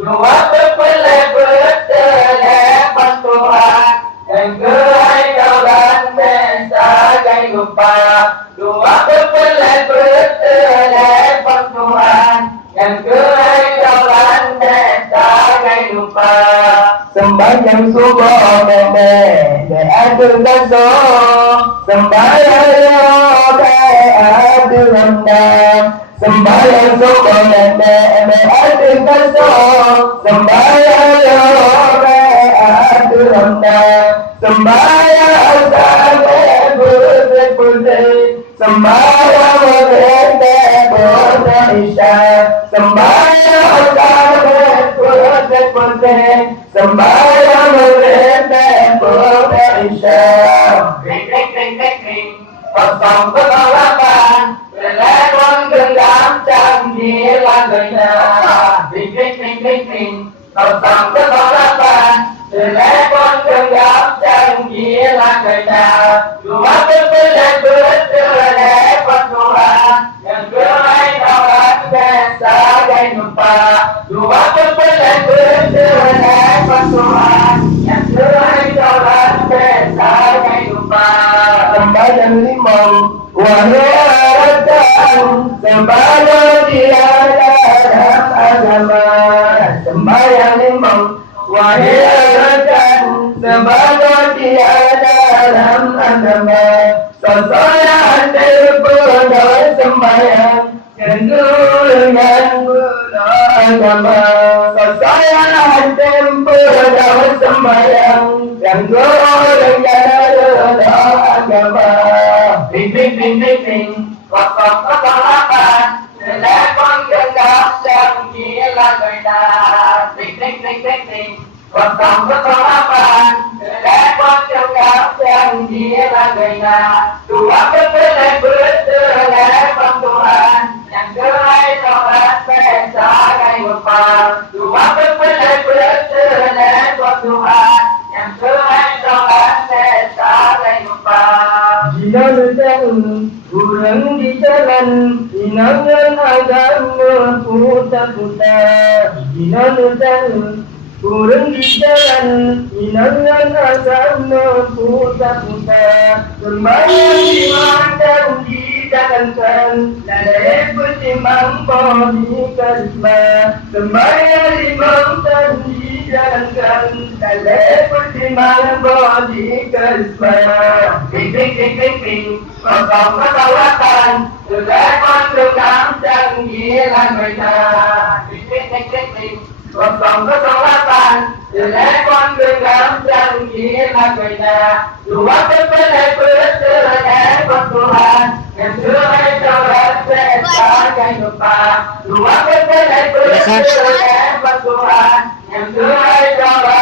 Dua terpilih bertelepan Tuhan dan gerai kaulan sebagai lupa. Dua terpilih bertelepan Tuhan dan gerai kaulan sebagai lupa. Sembahyang subuh nenek ada gaso, sembahyang ada rendang. Sembahyang subuh nenek ada gaso, sembahyang ada rendang. Sembahyang sampai putih-putih, sembahyang berenda isya, sembahyang sampai putih-putih, sembahyang berenda isya. Ring ring ring ring ring, 08 telepon genggam canggih langgengnya. Ring ring ring ring ring, 08 telepon genggam canggih langgengnya. Dua terpilih bertelepon Tuhan yang gerai kawan sebagai lupa. Dua terpilih bertelepon Tuhan yang gerai kawan sebagai lupa. Sembahyang limau wahai harapan, sembahyang tiada dalam agama. Sembahyang limau wahai harapan, sembahyang tiada dalam agama. Sesoyan terpedaya sembahyang cenderungan agama. Sesoyan terpedaya sembahyang cenderungan agama. Ring ring ring ring ring, 08 telepon genggam canggih langgengnya. Ring ring ring ring ring, 08 telepon genggam canggih langgengnya. Dua terpilih bertelepon Tuhan yang gerai kaulan sebagai lupa. Dua terpilih bertelepon Tuhan yang gerai kaulan sebagai lupa. Jika berjalan kurang di jalan, inangan agama putar-putar. Jika berjalan kurang di jalan, inangan agama putar-putar. Sembahyang dimandang dijalankan, lalai bertimbang bodi karisma. Sembahyang dimandang dijalankan, lalai bertimbang bodi karisma. Ring ring ring ring ring, 08 telepon genggam canggih langgengnya. Ring ring ring ring ring, 08 telepon genggam canggih langgengnya. Dua terpilih bertelepon Tuhan yang gerai kaulan sebagai lupa. Dua terpilih bertelepon Tuhan yang gerai kaulan